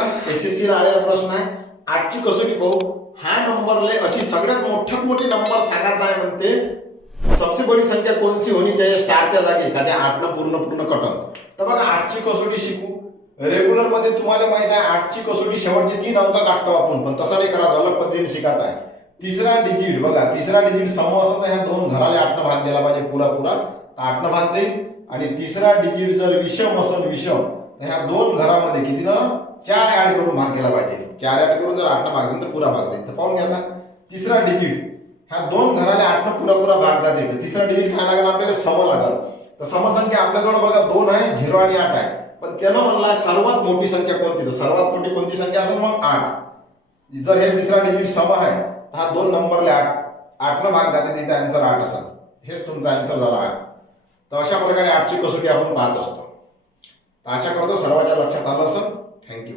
बघा एसएससी ला आलेला प्रश्न आहे 8 ची कसोटी पाहू. ह्या नंबरले अशी सगळ्यात मोठ्यात मोठी नंबर सांगायचा आहे म्हणते. सबसे बड़ी संख्या कौन सी होनी चाहिए स्टारच्या जागी एखाद्या 8 न पूर्ण कटन. तर बघा 8 ची कसोटी शिकू. रेग्युलर मध्ये तुम्हाला माहित आहे 8 ची कसोटी शेवटचे 3 अंक काढतो आपण, पण तसा नाही करायचा, अलग पद्धतीने शिकायचा आहे. तिसरा डिजिट बघा, तिसरा डिजिट सम असेल तर ह्या दोन घराले 8 न भाग दिला पाहिजे पुरा 8 न भाग जाईल. आणि तिसरा डिजिट जर विषम असेल विषम, ह्या दोन घरामध्ये किती ना 4 ऍड करून भाग केला पाहिजे. 4 ऍड करून जर 8 न भाग जाईल तर पुरा भाग जाईल. तर पाहून घ्या आता तिसरा डिजिट ह्या दोन घराले 8 न पुरा भाग जाते. तर तिसरा डिजिट काय लागेल आपल्याला सम लागेल. तर समसंख्या आपल्याजवळ बघा 2 आहे, 0 आणि 8 आहे. पण त्यानं म्हणला सर्वात मोठी संख्या कोणती, तर सर्वात मोठी कोणती संख्या असेल मग 8. जर हे तिसरा डिजिट सम आहे, हा दोन नंबरले 8 न भाग जाते, तिथे आन्सर 8 असेल. हेच तुमचा आन्सर झाला 8. तर अशा प्रकारे 8 ची कसोटी आपण पाहत असतो. आशा करतो सर्वांच्या लक्षात आलं असेल. थँक्यू.